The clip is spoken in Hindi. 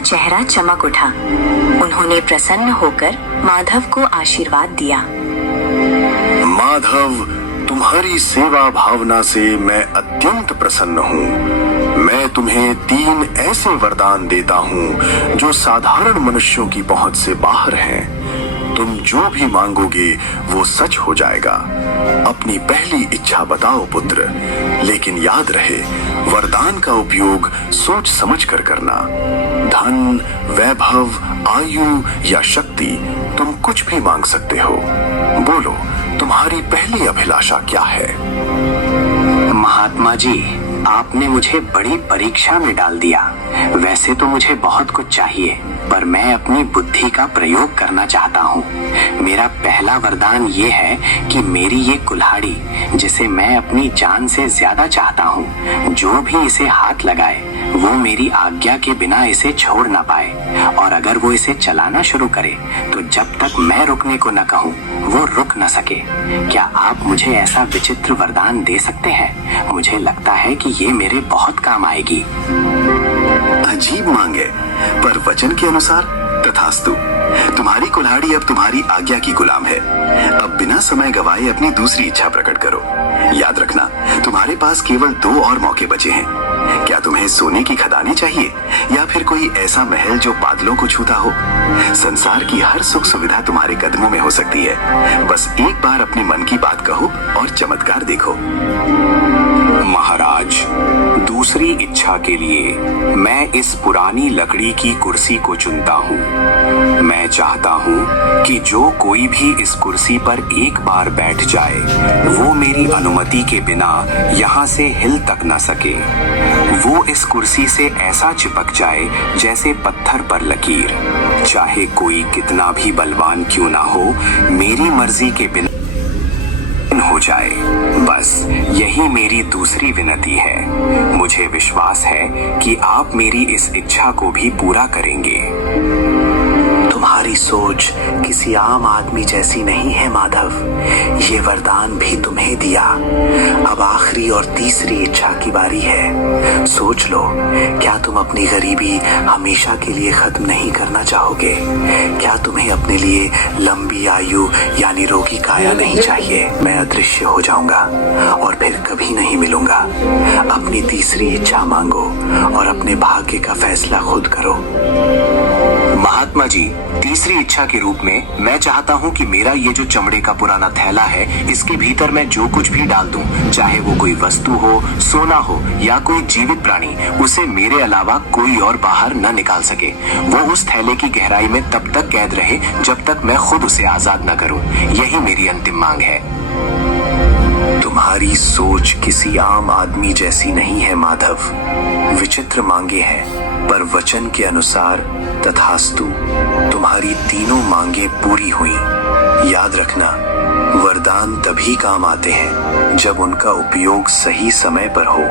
चेहरा चमक उठा। उन्होंने प्रसन्न होकर माधव को आशीर्वाद दिया। माधव, तुम्हारी सेवा भावना से मैं अत्यंत प्रसन्न हूँ। मैं तुम्हें 3 ऐसे वरदान देता हूँ जो साधारण मनुष्यों की पहुंच से बाहर हैं। तुम जो भी मांगोगे वो सच हो जाएगा। अपनी पहली इच्छा बताओ पुत्र, लेकिन याद रहे वरदान का उपयोग सोच समझ कर करना। धन, वैभव, आयु या शक्ति, तुम कुछ भी मांग सकते हो। बोलो, तुम्हारी पहली अभिलाषा क्या है? महात्मा जी, आपने मुझे बड़ी परीक्षा में डाल दिया। वैसे तो मुझे बहुत कुछ चाहिए, पर मैं अपनी बुद्धि का प्रयोग करना चाहता हूँ। मेरा पहला वरदान ये है कि मेरी ये कुल्हाड़ी, जिसे मैं अपनी जान से ज्यादा चाहता हूँ, जो भी इसे हाथ लगाए वो मेरी आज्ञा के बिना इसे छोड़ ना पाए, और अगर वो इसे चलाना शुरू करे तो जब तक मैं रुकने को न कहूँ वो रुक न सके। क्या आप मुझे ऐसा विचित्र वरदान दे सकते हैं? मुझे लगता है कि ये मेरे बहुत काम आएगी। अजीब मांगे, पर वचन के अनुसार तथास्तु। तुम्हारी कुल्हाड़ी अब तुम्हारी आज्ञा की गुलाम है। अब बिना समय गवाए अपनी दूसरी इच्छा प्रकट करो। याद रखना, तुम्हारे पास केवल 2 और मौके बचे हैं। क्या तुम्हें सोने की खदानें चाहिए या फिर कोई ऐसा महल जो बादलों को छूता हो? संसार की हर सुख सुविधा तुम्हारे कदमों में हो सकती है। बस एक बार अपने मन की बात कहो और चमत्कार देखो। महाराज, दूसरी इच्छा के लिए मैं इस पुरानी लकड़ी की कुर्सी को चुनता हूँ। मैं चाहता हूँ कि जो कोई भी इस कुर्सी पर एक बार बैठ जाए वो मेरी अनुमति के बिना यहाँ से हिल तक न सके। वो इस कुर्सी से ऐसा चिपक जाए जैसे पत्थर पर लकीर। चाहे कोई कितना भी बलवान क्यों ना हो, मेरी मर्जी के बिना हो जाए। बस यही मेरी दूसरी विनती है। मुझे विश्वास है कि आप मेरी इस इच्छा को भी पूरा करेंगे। तुम्हारी सोच किसी आम आदमी जैसी नहीं है माधव। ये वरदान भी तुम्हें दिया। अब आखिरी और तीसरी इच्छा की बारी है। सोच लो, क्या तुम अपनी गरीबी हमेशा के लिए खत्म नहीं करना चाहोगे? क्या तुम्हें अपने लिए लंबी आयु यानी रोगी काया नहीं चाहिए? मैं अदृश्य हो जाऊंगा और फिर कभी नहीं मिलूंगा। अपनी तीसरी इच्छा मांगो और अपने भाग्य का फैसला खुद करो। महात्मा जी, तीसरी इच्छा के रूप में मैं चाहता हूँ कि मेरा ये जो चमड़े का पुराना थैला है, इसके भीतर मैं जो कुछ भी डाल दूं, चाहे वो कोई वस्तु हो, सोना हो या कोई जीवित प्राणी, उसे मेरे अलावा कोई और बाहर न निकाल सके। वो उस थैले की गहराई में तब तक कैद रहे जब तक मैं खुद उसे आजाद न करूं। यही मेरी अंतिम मांग है। तुम्हारी सोच किसी आम आदमी जैसी नहीं है माधव। विचित्र मांगे हैं, पर वचन के अनुसार तथास्तु। तुम्हारी तीनों मांगे पूरी हुई। याद रखना, वरदान तभी काम आते हैं जब उनका उपयोग सही समय पर हो।